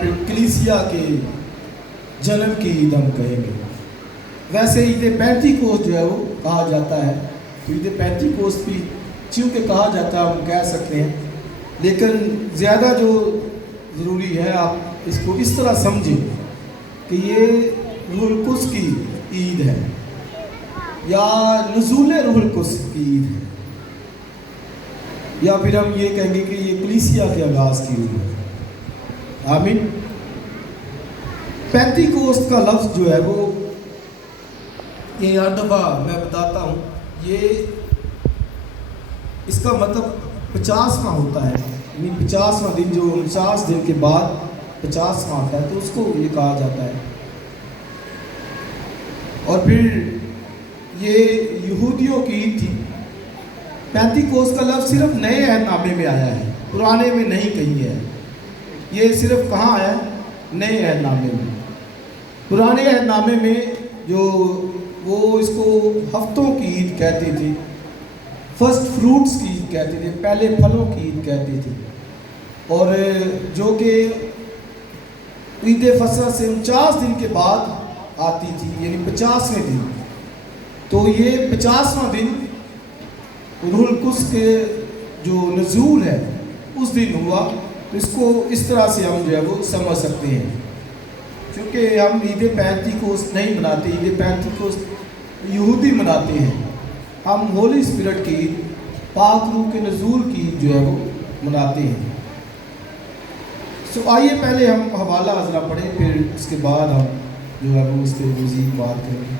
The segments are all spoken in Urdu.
پھر کلیسیا کے جنم کی عید ہم کہیں گے. ویسے عید پینتی کوست جو ہے وہ کہا جاتا ہے, تو عید پینتی کوست بھی چونکہ کہا جاتا ہے ہم کہہ سکتے ہیں, لیکن زیادہ جو ضروری ہے آپ اس کو اس طرح سمجھیں کہ یہ روح القدس کی عید ہے یا نزول روح القدس کی عید ہے, یا پھر ہم یہ کہیں گے کہ یہ کلیسیا کے آغاز کی عید ہے. آمین. پینتی کوست کا لفظ جو ہے وہ یہ ہر دفعہ میں بتاتا ہوں, یہ اس کا مطلب 50واں ہوتا ہے, یعنی 50واں دن, جو 49 دن کے بعد 50واں آتا ہے تو اس کو یہ کہا جاتا ہے. اور پھر یہ یہودیوں کی عید تھی. پینتی کوست کا لفظ صرف نئے عہد نامے میں آیا ہے, پرانے میں نہیں کہیں ہے. یہ صرف کہاں آیا ہے؟ نئے عہد نامے میں. پرانے عہد نامے میں جو وہ اس کو ہفتوں کی عید کہتے تھے, فرسٹ فروٹس کی عید کہتے تھے, پہلے پھلوں کی عید کہتے تھے, اور جو کہ عید فصح سے 49 دن کے بعد آتی تھی, یعنی 50ویں دن. تو یہ 50واں دن روح القدس کے جو نزول ہے اس دن ہوا. تو اس کو اس طرح سے ہم جو ہے وہ سمجھ سکتے ہیں, کیونکہ ہم عید پینتی کوست نہیں مناتے. عید پینتی کوست یہودی مناتے ہیں, ہم ہولی اسپرٹ کی عید, پاک روح کے نزول کی عید جو ہے وہ مناتے ہیں. آئیے پہلے ہم حوالہ ذرا پڑھیں, پھر اس کے بعد ہم جو ہے وہ اس پہ مزید بات کریں گے.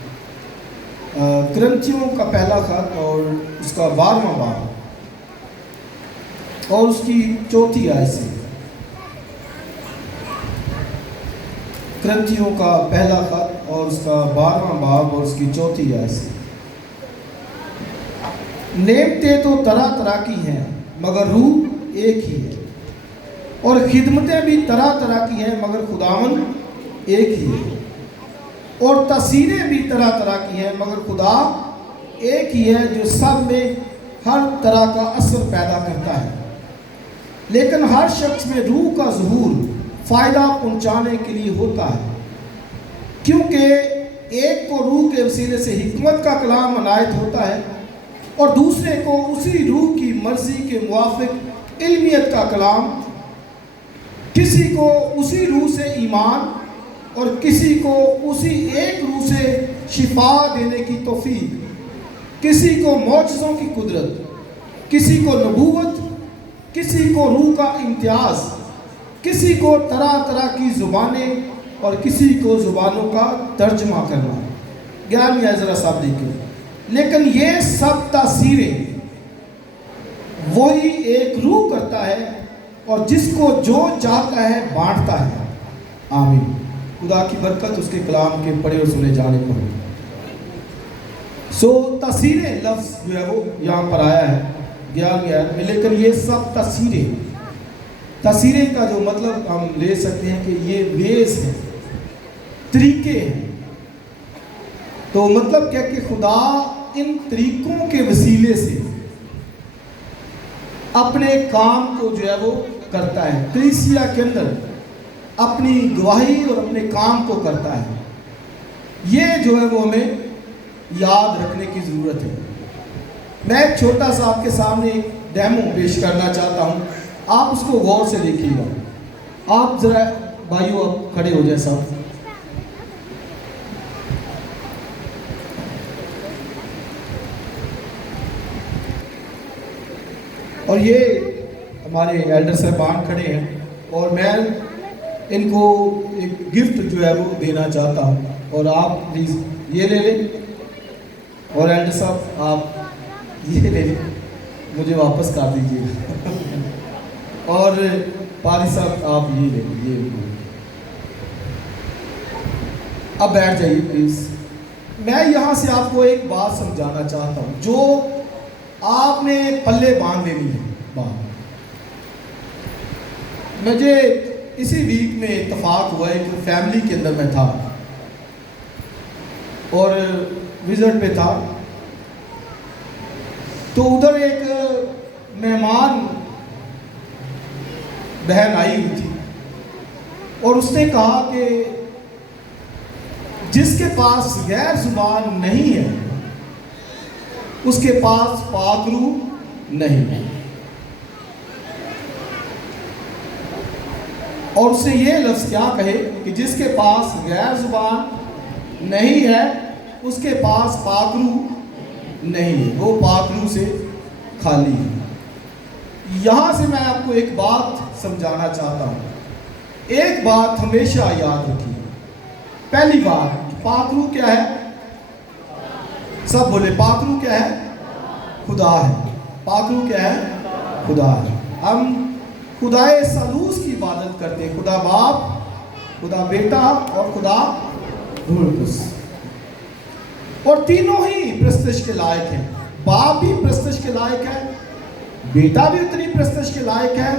کرنتھیوں کا پہلا خط اور اس کا 12واں باب اور اس کی 4 آیت سے. کرنتھیوں کا پہلا خط اور اس کا 12واں باب اور اس کی 4 آیت سے. نعمتیں تو طرح طرح کی ہیں مگر روح ایک ہی ہے, اور خدمتیں بھی طرح طرح کی ہیں مگر خداوند ایک ہی ہے, اور تاثیریں بھی طرح طرح کی ہیں مگر خدا ایک ہی ہے جو سب میں ہر طرح کا اثر پیدا کرتا ہے. لیکن ہر شخص میں روح کا ظہور فائدہ پہنچانے کے لیے ہوتا ہے, کیونکہ ایک کو روح کے وسیلے سے حکمت کا کلام عنایت ہوتا ہے اور دوسرے کو اسی روح کی مرضی کے موافق علمیت کا کلام, کسی کو اسی روح سے ایمان اور کسی کو اسی ایک روح سے شفا دینے کی توفیق, کسی کو معجزوں کی قدرت, کسی کو نبوت, کسی کو روح کا امتیاز, کسی کو طرح طرح کی زبانیں اور کسی کو زبانوں کا ترجمہ کرنا. 11ویں آیت ذرا صاحب دیکھیں. لیکن یہ سب تاثیریں وہی ایک روح کرتا ہے اور جس کو جو چاہتا ہے بانٹتا ہے. آمین. خدا کی برکت اس کے کلام کے پڑھے اور سنے جانے پر. تاثیریں لفظ جو ہے وہ یہاں پر آیا ہے 11ویں آیت میں, لیکن یہ سب تاثیریں کا جو مطلب ہم لے سکتے ہیں کہ یہ ویز ہیں, طریقے ہیں. تو مطلب کیا کہ خدا ان طریقوں کے وسیلے سے اپنے کام کو جو ہے وہ کرتا ہے, کلیسیا کے اندر اپنی گواہی اور اپنے کام کو کرتا ہے. یہ جو ہے وہ ہمیں یاد رکھنے کی ضرورت ہے. میں ایک چھوٹا سا آپ کے سامنے ایک ڈیمو پیش کرنا چاہتا ہوں, آپ اس کو غور سے دیکھیے گا. آپ ذرا بھائیو آپ کھڑے ہو جائیں صاحب. اور یہ ہمارے ایلڈر صاحبان کھڑے ہیں اور میں ان کو ایک گفٹ جو ہے وہ دینا چاہتا ہوں, اور آپ پلیز یہ لے لیں, اور ایلڈر صاحب آپ یہ لے لیں, مجھے واپس کر دیجیے. اور پاری صاحب آپ یہ لے لیں, یہ اب بیٹھ جائیے پلیز. میں یہاں سے آپ کو ایک بات سمجھانا چاہتا ہوں جو آپ نے پلے باندھ لینی ہے. مجھے اسی ویک میں اتفاق ہوا ہے کہ فیملی کے اندر میں تھا اور وزٹ پہ تھا, تو ادھر ایک مہمان بہن آئی ہوئی تھی. اور اس نے کہا کہ جس کے پاس غیر زبان نہیں ہے اس کے پاس پاک روح نہیں ہے. اور اس نے یہ لفظ کیا کہے کہ جس کے پاس غیر زبان نہیں ہے اس کے پاس پاک روح نہیں ہے, وہ پاک روح سے خالی ہے. یہاں سے میں آپ کو ایک بات سمجھانا چاہتا ہوں. ایک بات ہمیشہ یاد رکھیے. پہلی بات, پاک روح کیا ہے؟ سب بولے پاک روح کیا ہے؟ خدا ہے. پاک روح کیا ہے؟ خدا ہے. ہم خدائے ثالوث کی عبادت کرتے ہیں, خدا باپ, خدا بیٹا اور خدا روح القدس. اور تینوں ہی پرستش کے لائق ہیں. باپ بھی پرستش کے لائق ہے, بیٹا بھی اتنی پرستش کے لائق ہے,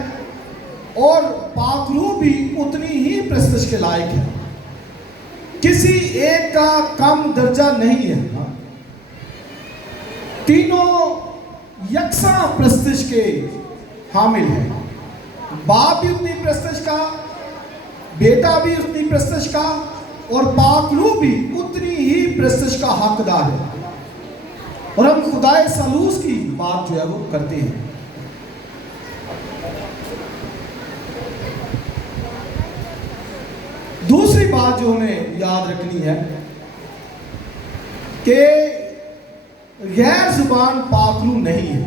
اور پاک روح بھی اتنی ہی پرستش کے لائق ہے. کسی ایک کا کم درجہ نہیں ہے. تینوں یکساں پرستش کے حامل ہیں. باپ بھی اتنی پرستش کا, بیٹا بھی اتنی پرستش کا, اور پاک روح بھی اتنی ہی پرستش کا حقدار ہے. اور ہم خدائے ثالوث کی بات جو ہے وہ کرتے ہیں. دوسری بات جو ہمیں یاد رکھنی ہے کہ غیر زبان پاک روح نہیں ہے.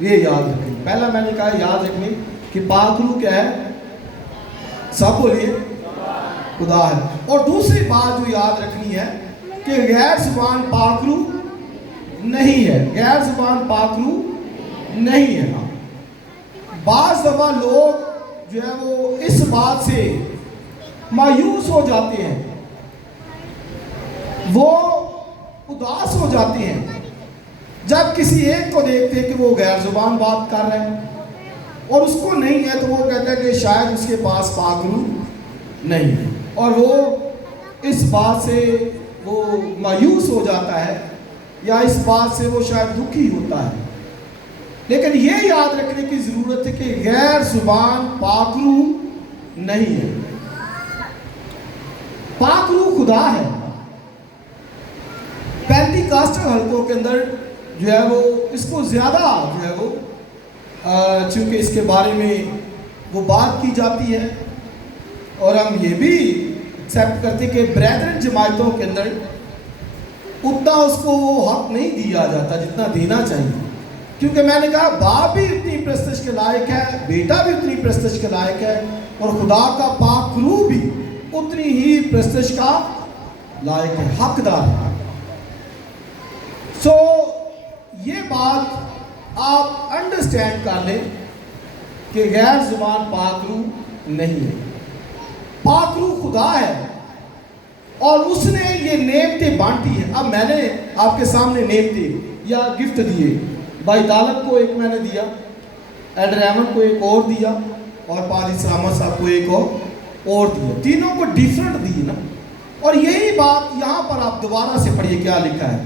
یہ یاد رکھیں. پہلا میں نے کہا یاد رکھیں کہ پاک روح کیا ہے؟ سب بولیے خدا ہے. اور دوسری بات جو یاد رکھنی ہے کہ غیر زبان پاک روح نہیں ہے. غیر زبان پاک روح نہیں ہے. بعض دفعہ لوگ جو ہے وہ اس بات سے مایوس ہو جاتے ہیں, وہ اداس ہو جاتے ہیں جب کسی ایک کو دیکھتے ہیں کہ وہ غیر زبان بات کر رہے ہیں, اور اس کو نہیں ہے تو وہ کہتے ہیں کہ شاید اس کے پاس پاک روح نہیں ہے, اور وہ اس بات سے وہ مایوس ہو جاتا ہے یا اس بات سے وہ شاید دکھی ہوتا ہے. لیکن یہ یاد رکھنے کی ضرورت ہے کہ غیر زبان پاک روح نہیں ہے. پاک روح خدا ہے. پینٹیکاسٹل حلقوں کے اندر جو ہے وہ اس کو زیادہ جو ہے وہ چونکہ اس کے بارے میں وہ بات کی جاتی ہے, اور ہم یہ بھی ایکسیپٹ کرتے کہ بریدرن جماعتوں کے اندر اتنا اس کو وہ حق نہیں دیا جاتا جتنا دینا چاہیے. کیونکہ میں نے کہا باپ بھی اتنی پرستش کے لائق ہے, بیٹا بھی اتنی پرستش کے لائق ہے, اور خدا کا پاک روح بھی اتنی ہی پرستش کا لائق ہے, حقدار ہے. سو یہ بات آپ انڈرسٹینڈ کر لیں کہ غیر زبان پاک روح نہیں ہے. پاک روح خدا ہے اور اس نے یہ نعمتیں بانٹی ہیں. اب میں نے آپ کے سامنے نعمتیں یا گفٹ دیے. بھائی دالت کو ایک میں نے دیا, ایڈر احمد کو ایک اور دیا, اور پادری سلامت صاحب کو ایک اور دیا. تینوں کو ڈیفرنٹ دی نا. اور یہی بات یہاں پر آپ دوبارہ سے پڑھیے کیا لکھا ہے,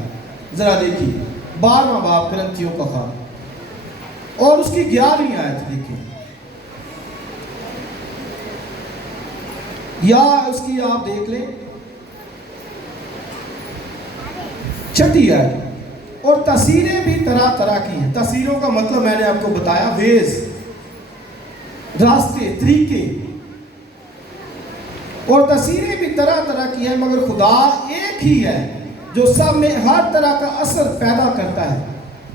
ذرا دیکھیے 12واں باب کرنتھیوں کا خط اور اس کی 11ویں آیت دیکھیے, یا اس کی آپ دیکھ لیں 6 آیت. اور تفسیریں بھی طرح طرح کی ہیں. تفسیروں کا مطلب میں نے آپ کو بتایا ویز, راستے, طریقے. اور تفسیریں بھی طرح طرح کی ہیں, مگر خدا ایک ہی ہے جو سب میں ہر طرح کا اثر پیدا کرتا ہے,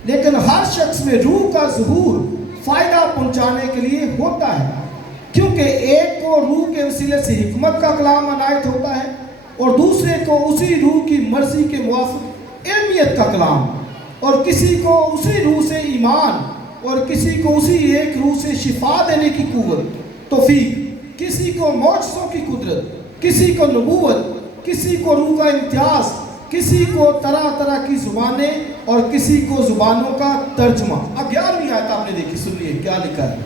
لیکن ہر شخص میں روح کا ظہور فائدہ پہنچانے کے لیے ہوتا ہے. کیونکہ ایک کو روح کے وسیلے سے حکمت کا کلام عنایت ہوتا ہے, اور دوسرے کو اسی روح کی مرضی کے موافق علمیت کا کلام, اور کسی کو اسی روح سے ایمان, اور کسی کو اسی ایک روح سے شفا دینے کی قوت, توفیق, کسی کو معجزوں کی قدرت, کسی کو نبوت, کسی کو روح کا امتیاز, کسی کو طرح طرح کی زبانیں, اور کسی کو زبانوں کا ترجمہ. اب 11ویں آیت آپ نے دیکھی, سنیے کیا لکھا ہے.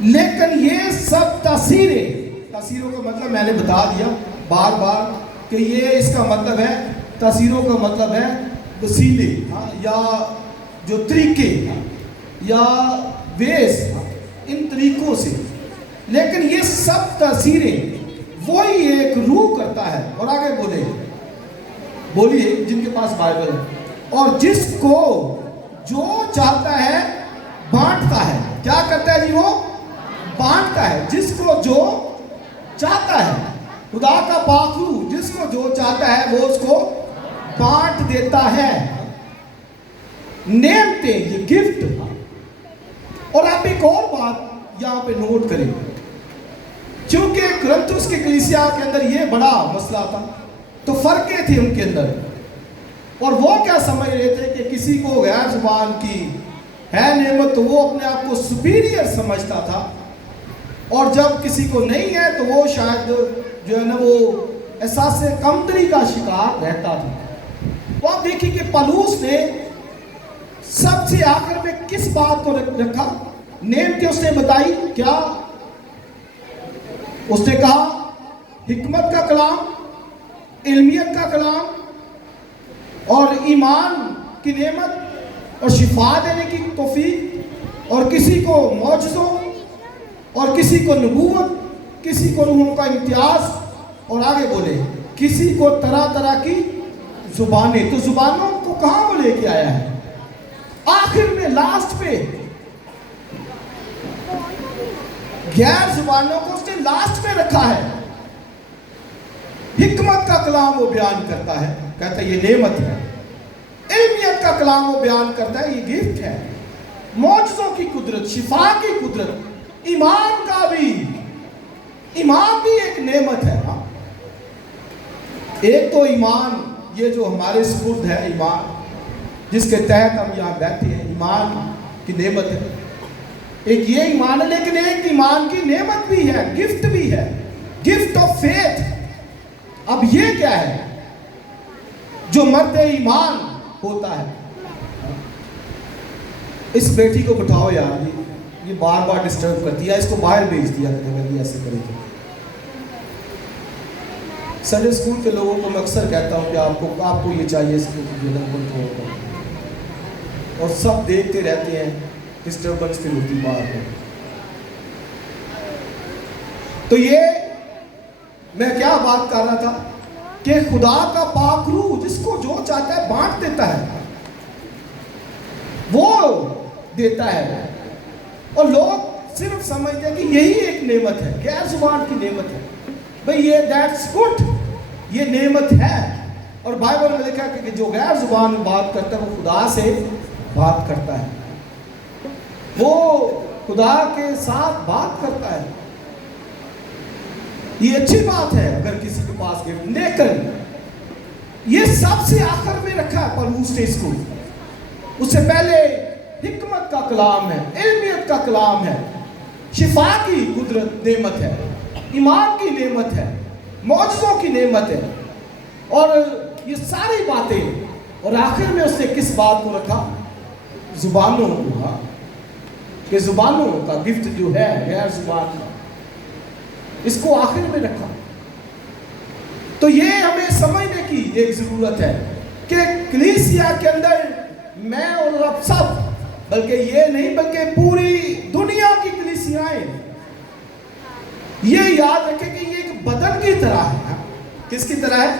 لیکن یہ سب تفسیروں کا مطلب میں نے بتا دیا بار بار کہ یہ اس کا مطلب ہے, تفسیروں کا مطلب ہے وسیلے یا جو طریقے یا ویز, ان طریقوں سے لیکن یہ سب تاثیریں وہی ایک روح کرتا ہے. اور آگے بولیے جن کے پاس بائبل ہے. اور جس کو جو چاہتا ہے بانٹتا ہے. کیا کرتا ہے جی؟ وہ بانٹتا ہے. جس کو جو چاہتا ہے. خدا کا پاک روح جس کو جو چاہتا ہے وہ اس کو بانٹ دیتا ہے. نعمتیں، یہ گفٹ. اور آپ ایک اور بات یہاں پہ نوٹ کریں. چونکہ کرنتھس کی کلیسیا کے اندر یہ بڑا مسئلہ تھا تو فرقیں تھے ان کے اندر. اور وہ کیا سمجھ رہے تھے کہ کسی کو غیر زبان کی ہے نعمت تو وہ اپنے آپ کو سپیریئر سمجھتا تھا، اور جب کسی کو نہیں ہے تو وہ شاید جو ہے نا وہ احساس کمتری کا شکار رہتا تھا. تو آپ دیکھیں کہ پالوس نے سب سے آخر میں کس بات کو رکھا؟ نعمتیں اس نے بتائی. کیا اس نے کہا؟ حکمت کا کلام، علمیت کا کلام، اور ایمان کی نعمت، اور شفا دینے کی توفیق، اور کسی کو معجزوں، اور کسی کو نبوت، کسی کو روحوں کا امتیاز، اور آگے بولے کسی کو طرح طرح کی زبانیں. تو زبانوں کو کہاں وہ لے کے آیا ہے؟ آخر میں لاسٹ پہ غیر زبانوں کو اس نے لاسٹ میں رکھا ہے. حکمت کا کلام وہ بیان کرتا ہے، کہتا ہے یہ نعمت ہے. علمیت کا کلام وہ بیان کرتا ہے یہ گفٹ ہے. معجزوں کی قدرت، شفا کی قدرت، ایمان بھی ایک نعمت ہے. ایک تو ایمان، یہ جو ہمارے سپرد ہے ایمان، جس کے تحت ہم یہاں بیٹھے ہیں، ایمان کی نعمت ہے. ایک یہ ایمان ہے، لیکن ایک ایمان کی نعمت بھی ہے، گفٹ بھی ہے، گفٹ آف فیتھ. اب یہ کیا ہے؟ جو مرد ایمان ہوتا ہے. اس بیٹی کو بٹھاؤ یار، یہ بار بار ڈسٹرب کرتی ہے، اس کو باہر بھیج دیا کرتے ایسے کرے تو. سنڈے اسکول کے لوگوں کو میں اکثر کہتا ہوں کہ آپ کو یہ چاہیے اس کو، اور سب دیکھتے رہتے ہیں، ڈسٹربنس کی ہوتی بات ہے. تو یہ میں کیا بات کر رہا تھا کہ خدا کا پاک روح جس کو جو چاہتا ہے بانٹ دیتا ہے، وہ دیتا ہے. اور لوگ صرف سمجھتے ہیں کہ یہی ایک نعمت ہے، غیر زبان کی نعمت ہے. بھئی یہ دیٹس گڈ، یہ نعمت ہے. اور بائبل میں لکھا کہ جو غیر زبان میں بات کرتا ہے وہ خدا سے بات کرتا ہے، وہ خدا کے ساتھ بات کرتا ہے. یہ اچھی بات ہے اگر کسی کے پاس گفٹ. لیکن یہ سب سے آخر میں رکھا ہے پالوس نے اس کو. اس سے پہلے حکمت کا کلام ہے، علمیت کا کلام ہے، شفا کی قدرت نعمت ہے، ایمان کی نعمت ہے، معجزوں کی نعمت ہے، اور یہ ساری باتیں. اور آخر میں اس نے کس بات کو رکھا؟ زبانوں کو. کہ زبانوں کا گفٹ جو ہے غیر زبان کا، اس کو آخر میں رکھا. تو یہ ہمیں سمجھنے کی ایک ضرورت ہے کہ کلیسیا کے اندر میں اور آپ سب، بلکہ یہ نہیں بلکہ پوری دنیا کی کلیسیائیں یہ یاد رکھیں کہ یہ ایک بدن کی طرح ہے. کس کی طرح ہے؟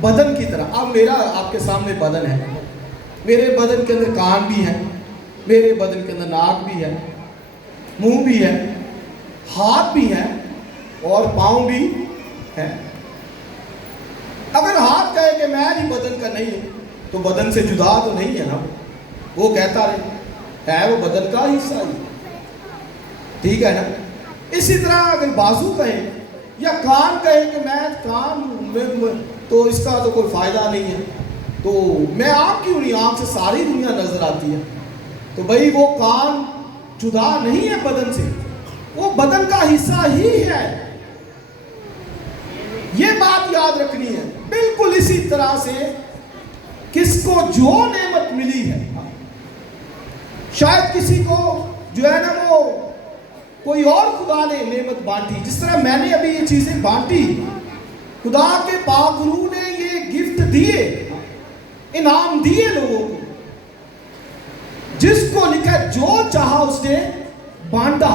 بدن کی طرح. اب میرا آپ کے سامنے بدن ہے، میرے بدن کے اندر کان بھی ہیں، میرے بدن کے اندر ناک بھی ہے، منہ بھی ہے، ہاتھ بھی ہیں، اور پاؤں بھی ہیں. اگر ہاتھ کہے کہ میں بھی بدن کا نہیں ہوں تو بدن سے جدا تو نہیں ہے نا، وہ کہتا رہے ہے وہ بدن کا حصہ ہی. ٹھیک ہے نا؟ اسی طرح اگر بازو کہے یا کان کہے کہ میں کان ہوں تو اس کا تو کوئی فائدہ نہیں ہے، تو میں آپ کیوں نہیں، آپ سے ساری دنیا نظر آتی ہے. تو بھئی وہ کان جدا نہیں ہے بدن سے، وہ بدن کا حصہ ہی ہے. یہ بات یاد رکھنی ہے. بالکل اسی طرح سے کس کو جو نعمت ملی ہے، شاید کسی کو جو ہے نا وہ کوئی اور خدا نے نعمت بانٹی. جس طرح میں نے ابھی یہ چیزیں بانٹی، خدا کے پاک روح نے یہ گفٹ دیے، انعام دیے لوگوں کو. جس کو لکھا جو چاہا اس نے بانٹا.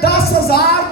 10,000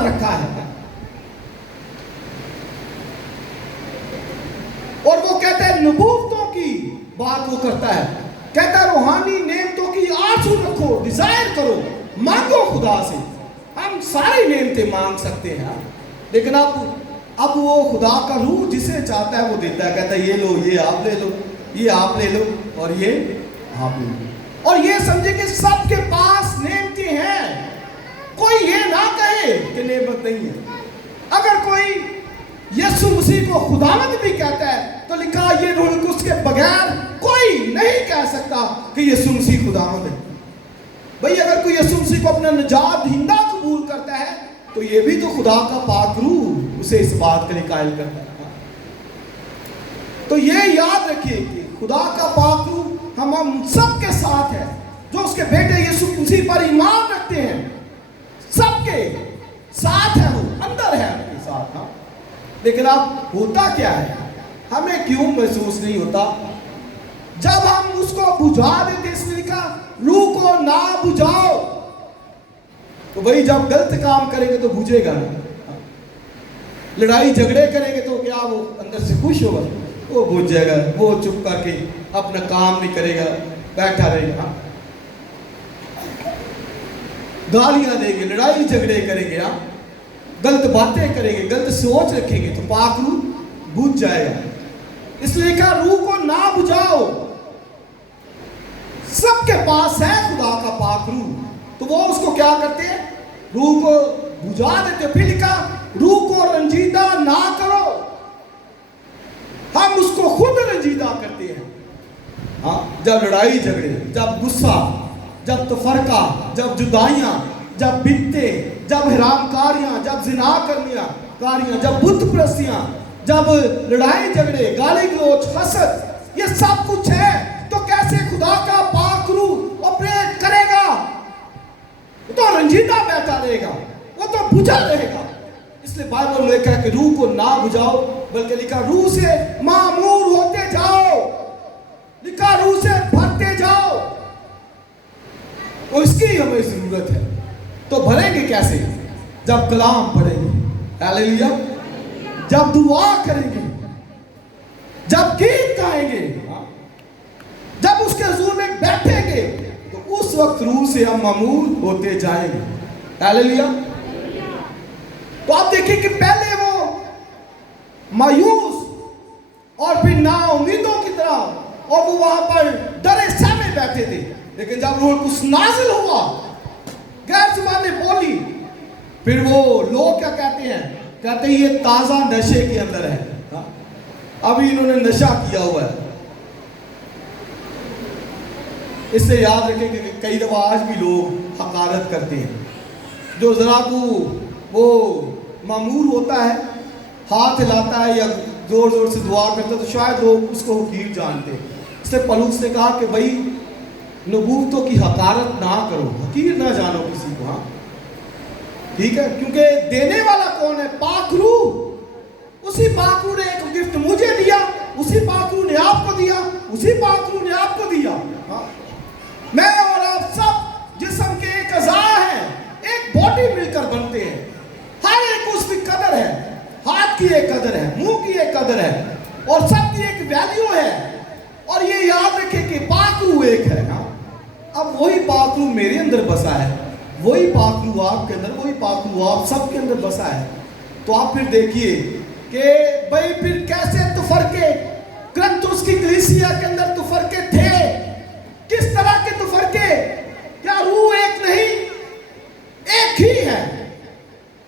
پر رکھا ہے. اور وہ کہتا ہے نبوتوں کی بات وہ کرتا ہے, کہتا ہے روحانی نعمتوں کی آرزو رکھو, ڈیزائر کرو, مانگو خدا سے. ہم ساری نعمتیں مانگ سکتے ہیں, لیکن اب وہ خدا کا روح جسے چاہتا ہے وہ دیتا ہے. کہتا ہے یہ لو, یہ آپ لے لو, یہ آپ لے لو, اور یہ آپ لے لو. اور یہ سمجھے کہ سب کے پاس نعمتیں ہیں, کوئی یہ نہ کہے کہ نعمت نہیں ہے. اگر کوئی یسوع مسیح کو خداوند بھی کہتا ہے تو لکھا یہ روح القدس کے بغیر کوئی نہیں کہہ سکتا کہ یسوع مسیح خداوند ہے. بھئی اگر کوئی یسوع مسیح کو اپنا نجات دہندہ قبول کرتا ہے تو یہ بھی تو خدا کا پاک روح اسے اس بات کے لیے قائل کرتا ہے. تو یہ یاد رکھیے کہ خدا کا پاک روح ہم سب کے ساتھ ہے, جو اس کے بیٹے یسوع مسیح پر ایمان رکھتے ہیں, سب کے ساتھ ہے, وہ اندر ہے ان کے ساتھ. لیکن اب ہوتا کیا ہے, ہمیں کیوں محسوس نہیں ہوتا جب ہم اس کو بجھا دیتے. اس نے کہا روح کو نہ بجھاؤ. تو بھئی جب غلط کام کریں گے تو بجھے گا نا, لڑائی جھگڑے کریں گے تو کیا وہ اندر سے خوش ہوگا؟ وہ بجھ جائے گا, وہ چپ کر کے اپنا کام نہیں کرے گا, بیٹھا رہے گا. گالیاں دیں گے, لڑائی جھگڑے کریں گے, غلط باتیں کریں گے, غلط سوچ رکھیں گے تو پاک روح بجھ جائے گا. اس لیے کہا روح کو نہ بجھاؤ. سب کے پاس ہے خدا کا پاک روح, تو وہ اس کو کیا کرتے ہیں, روح کو بجھا دیتے. پھر لکھا روح کو رنجیدہ نہ کرو. ہم اس کو خود رنجیدہ کرتے ہیں. جب لڑائی جھگڑے, جب غصہ, جب تفرقہ, جب جدائیاں, جب بدعتیں, جب حرام کاریاں, جب زنا کاریاں, جب بت پرستیاں, جب لڑائی جھگڑے, گالی گلوچ, حسد, یہ سب کچھ ہے, تو کیسے خدا کا پاک روح آپریٹ کرے گا؟ وہ تو رنجیدہ بیٹھا رہے گا, وہ تو بجھا رہے گا. اس لیے بائبل میں لکھا ہے کہ روح کو نہ بجھاؤ, بلکہ لکھا روح سے معمور ہوتے جاؤ, لکھا روح سے بھرتے جاؤ. اور اس کی ہمیں ضرورت ہے. تو بھریں گے کیسے؟ جب کلام پڑھیں گے, ہاللیلویا, جب دعا کریں گے, جب گیت گائیں گے, جب اس کے حضور میں بیٹھیں گے, تو اس وقت روح سے ہم معمور ہوتے جائیں گے. ہاللیلویا. تو آپ دیکھیں کہ پہلے وہ مایوس اور پھر نا امیدوں کی طرح, اور وہ وہاں پر ڈرے سہمے بیٹھے تھے. لیکن جب روح القدس نازل ہوا, غیر زبانیں بولی, پھر وہ لوگ کیا کہتے ہیں, کہتے ہیں یہ تازہ نشے کے اندر ہے, ابھی انہوں نے نشہ کیا ہوا ہے. اس سے یاد رکھیں کہ کئی دفعہ آج بھی لوگ حقارت کرتے ہیں. جو ذرا کو وہ معمور ہوتا ہے, ہاتھ ہلاتا ہے یا زور زور سے دعا کرتا ہے, تو شاید لوگ اس کو حقیر جانتے ہیں. اس سے پولس نے کہا کہ بھائی نبوتوں کی حقارت نہ کرو, حقیر نہ جانو کسی کو. ٹھیک ہے, کیونکہ دینے والا کون ہے؟ پاک روح. اسی پاک روح نے ایک گفٹ مجھے دیا, اسی پاک روح نے آپ کو دیا, اسی پاک روح نے آپ کو دیا. میں اور آپ سب جسم کے ایک اعضاء ہیں, ایک باڈی مل کر بنتے ہیں. ہر ایک اس کی قدر ہے, ہاتھ کی ایک قدر ہے, منہ کی ایک قدر ہے, اور سب کی ایک ویلیو ہے. اور یہ یاد رکھیں کہ پاک روح ایک ہے. اب وہی پاک روح میرے اندر بسا ہے, وہی پاک روح آپ کے اندر, وہی پاک روح آپ سب کے اندر بسا ہے. تو آپ پھر دیکھیے کہ بھئی پھر کیسے تفرقے, کرنتھس کی کلیسیا کے اندر تفرقے تھے. کس طرح کے تفرقے؟ کیا روح ایک نہیں؟ ایک ہی ہے.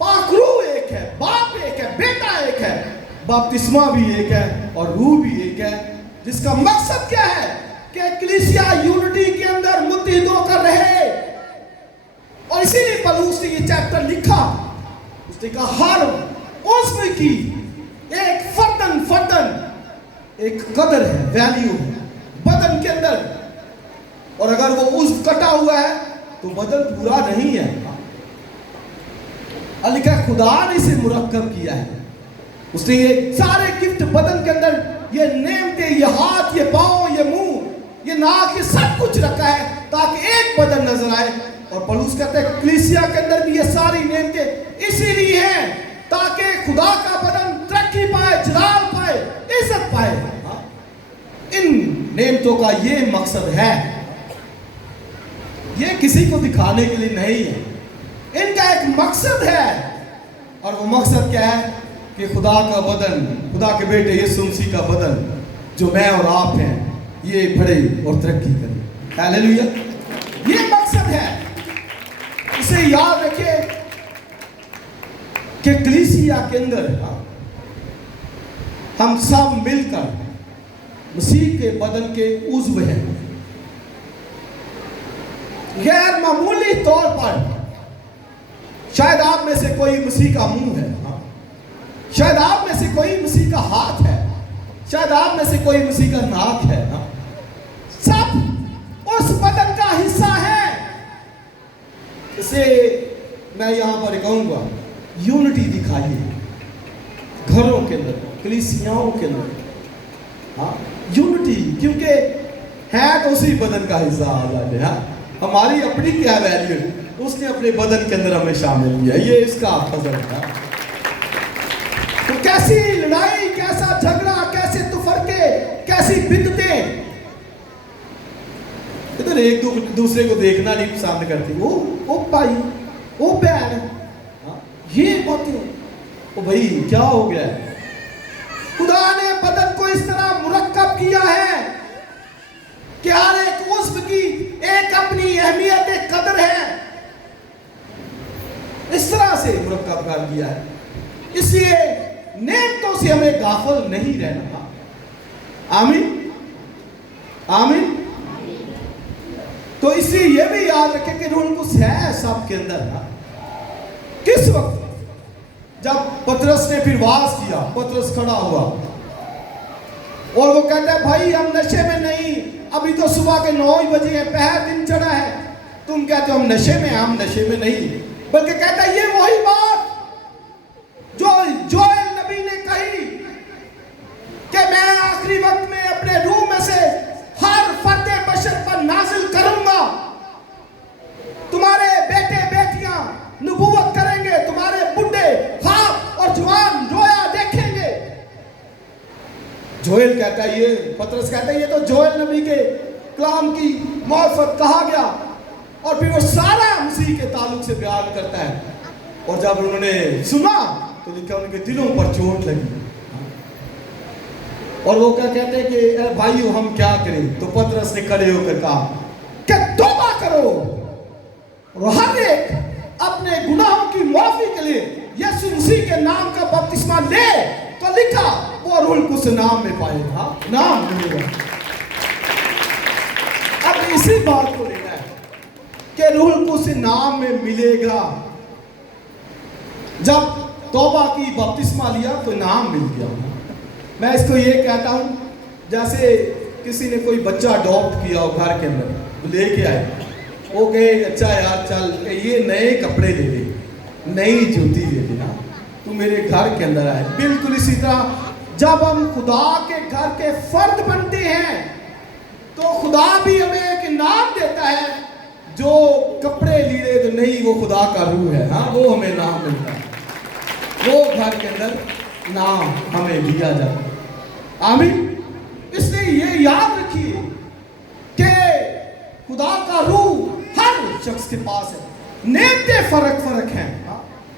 پاک روح ایک ہے, باپ ایک ہے, بیٹا ایک ہے, بپتسمہ بھی ایک ہے, اور روح بھی ایک ہے. جس کا مقصد کیا ہے کہ کلیسیا یونٹی کے اندر متحد ہو کر رہے. اور اسی لیے پولس نے یہ چیپٹر لکھا. اس نے کہا ہر عضو کی ایک فردن ایک قدر ہے, ویلیو ہے بدن کے اندر. اور اگر وہ عضو کٹا ہوا ہے تو بدن پورا نہیں ہے. لکھا خدا نے اسے مرکب کیا ہے. اس نے یہ سارے گفٹ بدن کے اندر, یہ نعمتیں, یہ ہاتھ, یہ پاؤں, یہ منہ, یہ ناک, یہ سب کچھ رکھا ہے تاکہ ایک بدن نظر آئے. اور پولس کہتا ہے کلیسیا کے اندر بھی یہ ساری نعمتیں اسی لیے نعمتوں کا یہ مقصد ہے، یہ کسی کو دکھانے کے لیے نہیں ہے، ان کا ایک مقصد ہے، اور وہ مقصد کیا ہے کہ خدا کا بدن، خدا کے بیٹے یسوع مسیح کا بدن جو میں اور آپ ہیں یہ بڑھے اور ترقی کرے۔ ہیلیلویا، یہ مقصد ہے۔ اسے یاد رکھیں کہ کلیسیا کے اندر ہم سب مل کر مسیح کے بدن کے عضو ہیں۔ غیر معمولی طور پر شاید آپ میں سے کوئی مسیح کا منہ ہے، شاید آپ میں سے کوئی مسیح کا ہاتھ ہے، شاید آپ میں سے کوئی مسیح کا ناک ہے، سب اس بدن کا حصہ ہے۔ اسے میں یہاں پر کہوں گا، یونٹی دکھائیے گھروں کے اندر، کلیسیاؤں کے اندر، یونٹی، کیونکہ ہے تو اسی بدن کا حصہ آزاد ہے۔ ہماری اپنی کیا ویلیو ہے، اس نے اپنے بدن کے اندر ہمیں شامل کیا، یہ اس کا فضل ہے۔ تو کیسی لڑائی، کیسا جھگڑا، کیسے تفرقے، کیسی بدعتیں، ادھر ایک دوسرے کو دیکھنا نہیں پسند کرتی، وہ بھائی، وہ بہن، یہ باتیں، وہ بھائی کیا ہو گیا ہے؟ خدا نے بدن کو اس طرح مرکب کیا ہے کہ ہر ایک عضو کی ایک اپنی اہمیت، ایک قدر ہے، اس طرح سے مرکب کر دیا ہے۔ اس لیے نعمتوں سے ہمیں غافل نہیں رہنا۔ آمین، آمین۔ تو اس لیے یہ بھی یاد رکھیں کہ روح القدس ہے سب کے اندر۔ کس وقت جب پطرس نے پھر واز کیا، پطرس کھڑا ہوا اور وہ کہتا ہے بھائی ہم نشے میں نہیں، ابھی تو صبح کے 9 بجے ہیں، پہر دن چڑھا ہے، تم کہتے ہو ہم نشے میں، ہم نشے میں نہیں، بلکہ کہتا ہے یہ وہی بات جو جوئیل نبی نے کہی کہ میں آخری وقت میں اپنے روح میں سے ہر فرد بشر پر نازل کروں گا، تمہارے بیٹے بیٹیاں نبوت کریں گے، تمہارے بڈھے خواب اور جوان رویا دیکھیں گے۔ جوئیل کہتا ہے، یہ پطرس کہتا ہے یہ تو جوئیل نبی کے کلام کی معرفت کہا گیا، اور پھر وہ سارا مسیح کے تعلق سے بیان کرتا ہے۔ اور جب انہوں نے سنا تو لکھا ان کے دلوں پر چوٹ لگی، اور وہ کیا کہتے ہیں کہ اے بھائیو ہم کیا کریں؟ تو پطرس نے کھڑے ہو کر کہا کہ توبہ کرو اور ہر ایک اپنے گناہوں کی معافی کے لیے یسوع مسیح کے نام کا بپتسمہ لے، تو لکھا وہ روح القدس نام میں پائے گا، نام ملے گا۔ اب اسی بات کو لینا ہے کہ روح القدس نام میں ملے گا۔ جب توبہ کی بپتسمہ لیا تو نام مل گیا۔ میں اس کو یہ کہتا ہوں جیسے کسی نے کوئی بچہ اڈاپٹ کیا ہو گھر کے اندر، لے کے آئے، وہ کہے اچھا یار چل یہ نئے کپڑے دے دے، نئی جوتی دے دے، تو میرے گھر کے اندر آئے۔ بالکل اسی طرح جب ہم خدا کے گھر کے فرد بنتے ہیں تو خدا بھی ہمیں ایک انعام دیتا ہے، جو کپڑے لیڑے تو نہیں، وہ خدا کا روح ہے، وہ ہمیں نام ملتا ہے، وہ گھر کے اندر نام ہمیں دیا جاتا ہے۔ آمین۔ اس لیے یہ یاد رکھیے کہ خدا کا روح ہر شخص کے پاس ہے، نعمتیں فرق ہیں،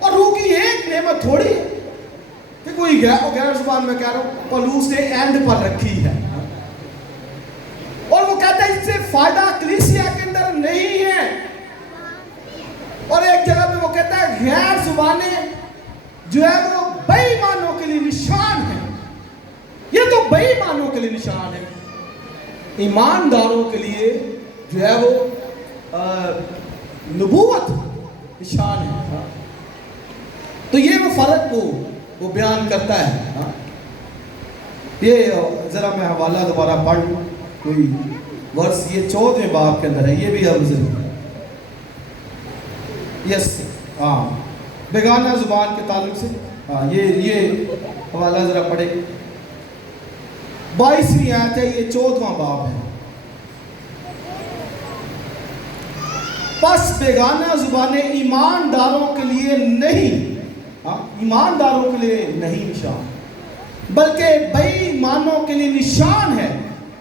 اور روح کی ایک نعمت تھوڑی ہے کہ کوئی غیر زبان میں کہہ رہا ہوں پولوس نے اینڈ پر رکھی ہے، اور وہ کہتا ہے اس سے فائدہ کلیسیا کے اندر نہیں ہے۔ اور ایک جگہ پہ وہ کہتا ہے غیر زبانیں جو ہے وہ بے ایمانوں کے لیے نشان ہے۔ یہ تو بے ایمانوں کے لیے نشان ہے، ایمانداروں کے لیے جو ہے وہ نبوت نشان ہے۔ تو یہ وہ فرق وہ بیان کرتا ہے۔ یہ ذرا میں حوالہ دوبارہ پڑھ لوں، کوئی ورس یہ 14ویں باب کے اندر ہے، یہ بھی اب ضرور یس بیگانہ زبان کے تعلق سے یہ حوالہ ذرا پڑھے، 22ویں آیت ہے، یہ 14واں باب ہے۔ پس بیگانہ زبانیں ایمانداروں کے لیے نہیں، ایمانداروں کے لیے نہیں نشان، بلکہ بے ایمانوں کے لیے نشان ہے،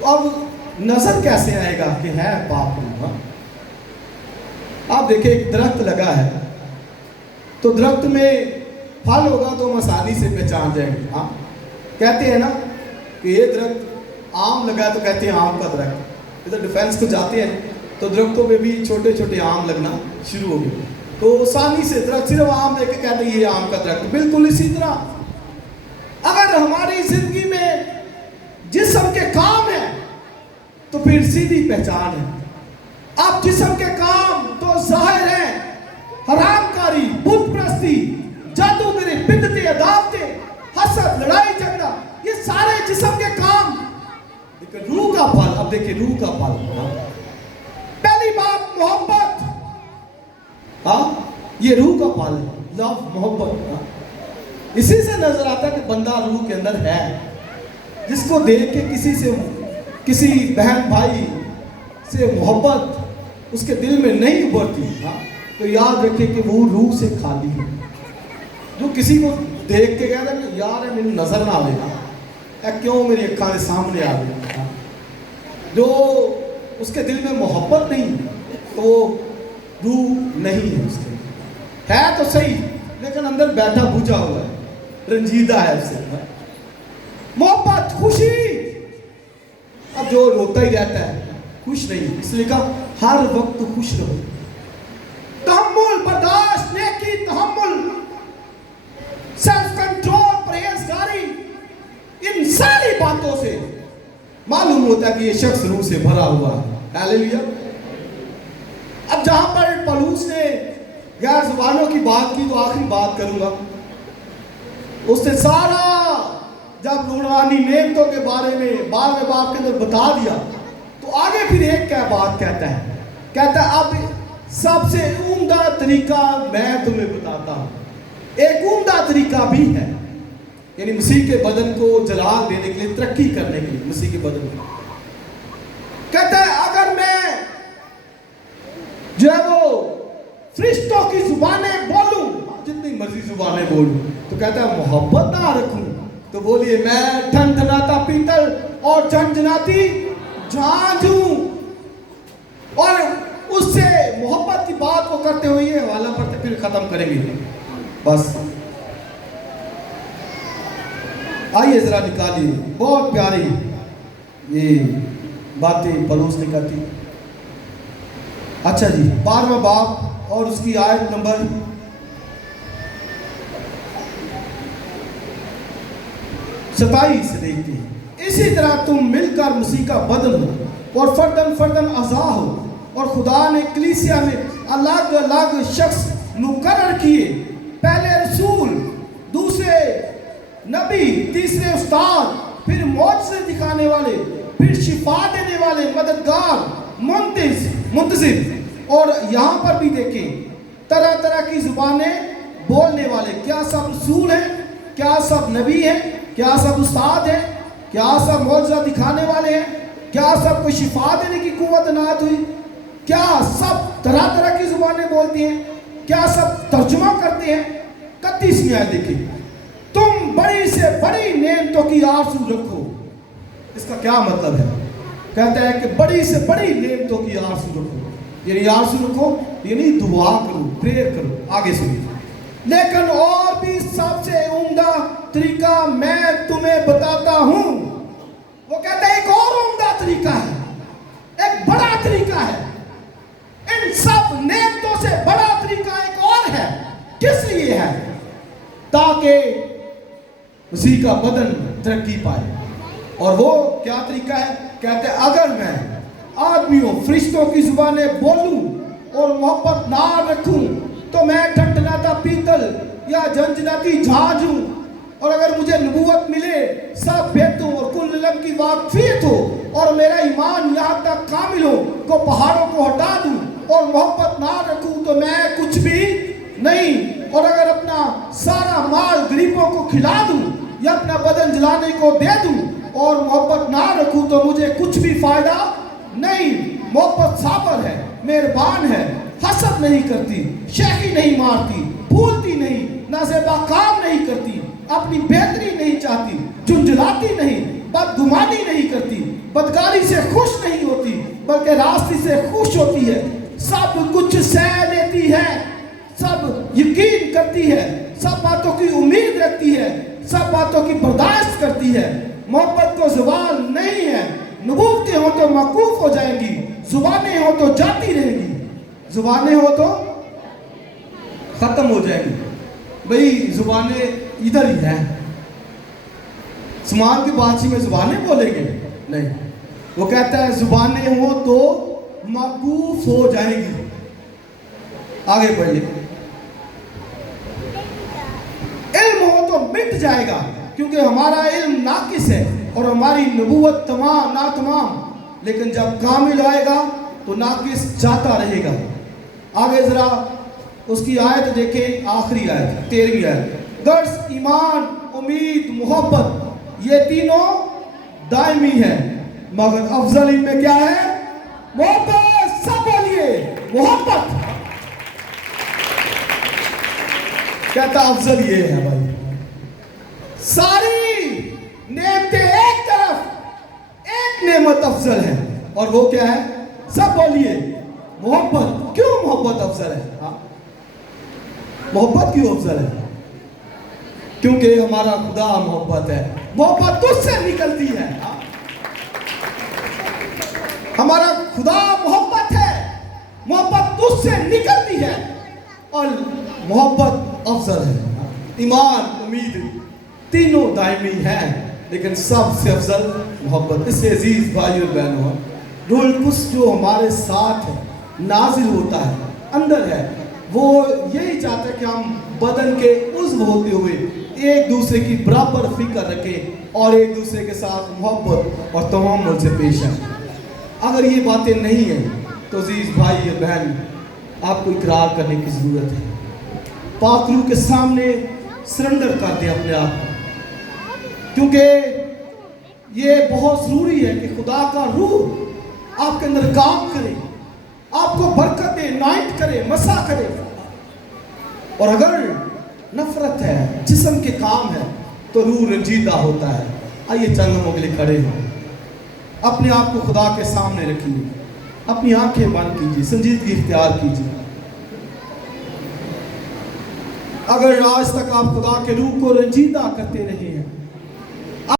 تو اب نظر کیسے آئے گا کہ ہے پاک روح؟ آپ دیکھیں ایک درخت لگا ہے تو درخت میں پھل ہوگا تو ہم آسانی سے پہچان جائیں گے. ہاں کہتے ہیں نا کہ یہ درخت آم لگا ہے تو کہتے ہیں آم کا درخت. ادھر ڈیفینس کو جاتے ہیں تو درختوں میں بھی چھوٹے چھوٹے آم لگنا شروع ہو گئے تو آسانی سے درخت صرف آم لے کے کہتے ہیں یہ آم کا درخت. بالکل اسی طرح اگر ہماری زندگی میں جسم کے کام ہیں تو پھر سیدھی پہچان ہے. اب جسم کے کام تو ظاہر ہیں، حرام کاری، بت پرستی، جادوگری، بدعتیں، عداوتیں، حسد، لڑائی جھگڑا، یہ سارے جسم کے کام. لیکن روح کا پھل، اب دیکھیں روح کا پھل، پہلی بات محبت. ہاں یہ روح کا پھل ہے، لو، محبت. اسی سے نظر آتا ہے کہ بندہ روح کے اندر ہے. جس کو دیکھ کے کسی بہن بھائی سے محبت اس کے دل میں نہیں ابھرتی تو یاد رکھے کہ وہ روح سے خالی ہے. جو کسی کو دیکھ کے کہتا ہے کہ یار ہے میری نظر نہ آئے گا، کیوں میری اکھاں سامنے آ گئی، جو اس کے دل میں محبت نہیں تو روح نہیں ہے. اس کے ہے تو صحیح لیکن اندر بیٹھا بوجھا ہوا ہے، رنجیدہ ہے. اس سے محبت، خوشی. اب جو روتا ہی رہتا ہے خوش نہیں، اس لیے کہا ہر وقت خوش رہو. تحمل، برداشت، نیکی، تحمل، سیلف کنٹرول، پرہیزگاری، ان ساری باتوں سے معلوم ہوتا ہے کہ یہ شخص روح سے بھرا ہوا ہے. ہاللیلویا. اب جہاں پر پولس نے غیر زبانوں کی بات کی تو آخری بات کروں گا. اس نے سارا جب روحانی نعمتوں کے بارے میں 12ویں باب کے اندر بتا دیا تو آگے پھر ایک کیا بات کہتا ہے، کہتا ہے اب سب سے عمدہ طریقہ میں تمہیں بتاتا ہوں. ایک عمدہ طریقہ بھی ہے، یعنی مسیح کے بدن کو جلال دینے کے لیے، ترقی کرنے کے لیے مسیح کے بدن کو. کہتا ہے اگر میں جو ہے وہ فرشتوں کی زبانیں بولوں، جتنی مرضی زبانیں بولوں، تو کہتا ہے محبت نہ رکھوں تو بولیے میں ٹھنٹھناتا پیتل اور جھنجھناتی جھانجھ ہوں. اور اس سے محبت کی بات کو کرتے ہوئے یہ حوالہ پڑھتے پھر ختم کریں گے. بس آئیے ذرا نکالیے، بہت پیاری یہ باتیں پولس نے کرتی. اچھا جی 12واں باب اور اس کی آیت نمبر 27 دیکھتے ہیں. اسی طرح تم مل کر مسیح کا بدن ہو اور فردن فردن اعضاء ہو، اور خدا نے کلیسیا میں الگ الگ شخص مقرر کیے، پہلے رسول، دوسرے نبی، تیسرے استاد، پھر معجزے دکھانے والے، پھر شفا دینے والے، مددگار، منتظر. اور یہاں پر بھی دیکھیں طرح طرح کی زبانیں بولنے والے. کیا سب رسول ہیں؟ کیا سب نبی ہیں؟ کیا سب استاد ہیں؟ کیا سب معجزہ دکھانے والے ہیں؟ کیا سب کو شفا دینے کی قوت عنایت ہوئی؟ کیا سب طرح طرح کی زبانیں بولتی ہیں؟ کیا سب ترجمہ کرتے ہیں؟ 31ویں آیت دیکھیں، تم بڑی سے بڑی نعمتوں کی آرزو رکھو. اس کا کیا مطلب ہے؟ کہتا ہے کہ بڑی سے بڑی نعمتوں کی آرزو رکھو. یعنی آرزو رکھو یعنی دعا کرو، پریئر کرو. آگے سنیے، لیکن اور بھی سب سے عمدہ طریقہ میں تمہیں بتاتا ہوں. وہ کہتا ہے ایک اور عمدہ طریقہ ہے، ایک بڑا طریقہ ہے. ان سب نعمتوں سے بڑا طریقہ ایک اور ہے. کس لیے ہے؟ تاکہ مسیح کا بدن ترقی پائے. اور وہ کیا طریقہ ہے؟ کہتے ہیں اگر میں آدمیوں، فرشتوں کی زبانیں بولوں اور محبت نہ رکھوں تو میں ٹھنٹھناتا پیتل یا جھنجھناتی جھانجھ ہوں. اور اگر مجھے نبوت ملے، سب بیتوں اور کل علم کی واقفیت ہو، اور میرا ایمان یہاں تک کامل ہو کو پہاڑوں کو ہٹا دوں، اور محبت نہ رکھوں تو میں کچھ بھی نہیں. اور اگر اپنا سارا مال غریبوں کو کھلا دوں یا اپنا بدن جلانے کو دے دوں اور محبت نہ رکھوں تو مجھے کچھ بھی فائدہ نہیں. محبت صابر ہے، مہربان ہے، حسد نہیں کرتی، شیخی نہیں مارتی، پھولتی نہیں، نازیبا کام نہیں کرتی، اپنی بہتری نہیں چاہتی، جھنجھلاتی نہیں، بدگمانی نہیں کرتی، بدکاری سے خوش نہیں ہوتی بلکہ راستی سے خوش ہوتی ہے، سب کچھ سہ لیتی ہے، سب یقین کرتی ہے، سب باتوں کی امید رکھتی ہے، سب باتوں کی برداشت کرتی ہے۔ محبت کو زوال نہیں ہے، نبوتیں ہوں تو موقوف ہو جائیں گی، زبانیں ہوں تو جاتی رہیں گی، زبانیں ہوں تو ختم ہو جائیں گی۔ بھئی زبانیں ادھر ہی ہیں، سمان کی بادشی میں زبانیں بولیں گے نہیں، وہ کہتا ہے زبانیں ہوں تو موقوف ہو جائیں گی۔ آگے بڑھئے، علم ہو تو مٹ جائے گا کیونکہ ہمارا علم ناقص ہے اور ہماری نبوت تمام ناتمام، لیکن جب کامل آئے گا تو ناقص جاتا رہے گا۔ آگے ذرا اس کی آیت دیکھیں، آخری آیت 13ویں آیت، غرض ایمان، امید، محبت یہ تینوں دائمی ہیں مگر افضل ان میں کیا ہے؟ محبت۔ سب بولیے محبت۔ کہتا افضل یہ ہے بھائی، ساری نعمتیں ایک طرف، ایک نعمت افضل ہے اور وہ کیا ہے؟ سب بولیے محبت۔ کیوں محبت افضل ہے؟ محبت کیوں افضل ہے؟ کیونکہ ہمارا خدا محبت ہے، محبت تجھ سے نکلتی ہے۔ ہمارا خدا محبت ہے، محبت تجھ سے نکلتی ہے اور محبت افضل ہے۔ ایمان، امید تینوں دائمی ہیں لیکن سب سے افضل محبت۔ اس سے عزیز بھائی اور بہنوں، روح القدس جو ہمارے ساتھ ہے، نازل ہوتا ہے، اندر ہے، وہ یہی چاہتا ہے کہ ہم بدن کے عضو ہوتے ہوئے ایک دوسرے کی برابر فکر رکھیں اور ایک دوسرے کے ساتھ محبت اور تمام سے پیش آئیں۔ اگر یہ باتیں نہیں ہیں تو عزیز بھائی اور بہن، آپ کو اقرار کرنے کی ضرورت ہے، پاک روح کے سامنے سرنڈر کر دیں اپنے آپ کو، کیونکہ یہ بہت ضروری ہے کہ خدا کا روح آپ کے اندر کام کرے، آپ کو برکت دے، نائٹ کرے، مسا کرے۔ اور اگر نفرت ہے، جسم کے کام ہے تو روح رنجیدہ ہوتا ہے۔ آئیے چند لمحوں کے لیے کھڑے ہوں، اپنے آپ کو خدا کے سامنے رکھیے، اپنی آنکھیں بند کیجیے، سنجیدگی اختیار کیجیے۔ اگر آج تک آپ خدا کے روح کو رنجیدہ کرتے رہے ہیں،